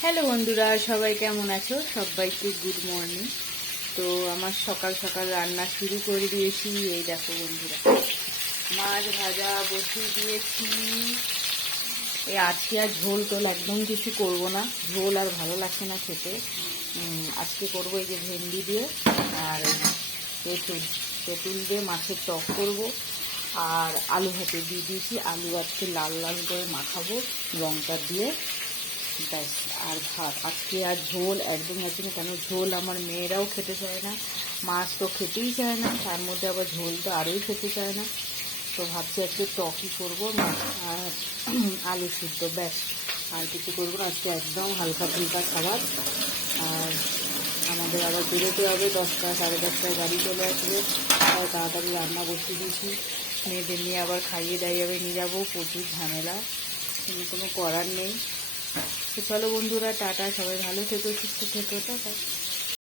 Hello বন্ধুরা, সবাই কেমন আছো? সবাইকে গুড মর্নিং। তো আমার সকাল সকাল রান্না শুরু করে দিয়েছি। এই দেখো বন্ধুরা, মাছ ভাজা বসিয়ে দিয়েছি। আজকে আর ঝোল টোল একদম কিছু করব না, ঝোল আর ভালো লাগছে না খেতে। আজকে করবো এই যে ভেন্ডি দিয়ে আর তেঁতুল তেঁতুল দিয়ে মাছের টক করব। আর আলু ভাতে দিয়ে দিয়েছি, আলু আজকে লাল লাল করে মাখাবো লঙ্কা দিয়ে, ব্যাস। আর ভাত আজকে আর ঝোল একদম আছে না, কেন ঝোল আমার মেয়েরাও খেতে চায় না, মাছ তো খেতেই চায় না, তার মধ্যে আবার ঝোল তো আরোই খেতে চায় না। তো ভাবছি আজকে টকই করবো, আর আলু সিদ্ধ, ব্যাস। আর কিছু করবো না আজকে, একদম হালকা ফুলকা খাবার। আর আমাদের আবার বেরোতে হবে, 10টা 10:30টায় গাড়ি চলে আসবে, তাই তাড়াতাড়ি রান্না বসিয়ে দিয়েছি। মেয়েদের নিয়ে আবার খাইয়ে দাইয়ে নিয়ে যাবো, প্রচুর ঝামেলা, কিন্তু কোনো করার নেই। তো চলো বন্ধুরা, টাটা, সবাই ভালো থেকো, সুস্থ থেকো, টাটা।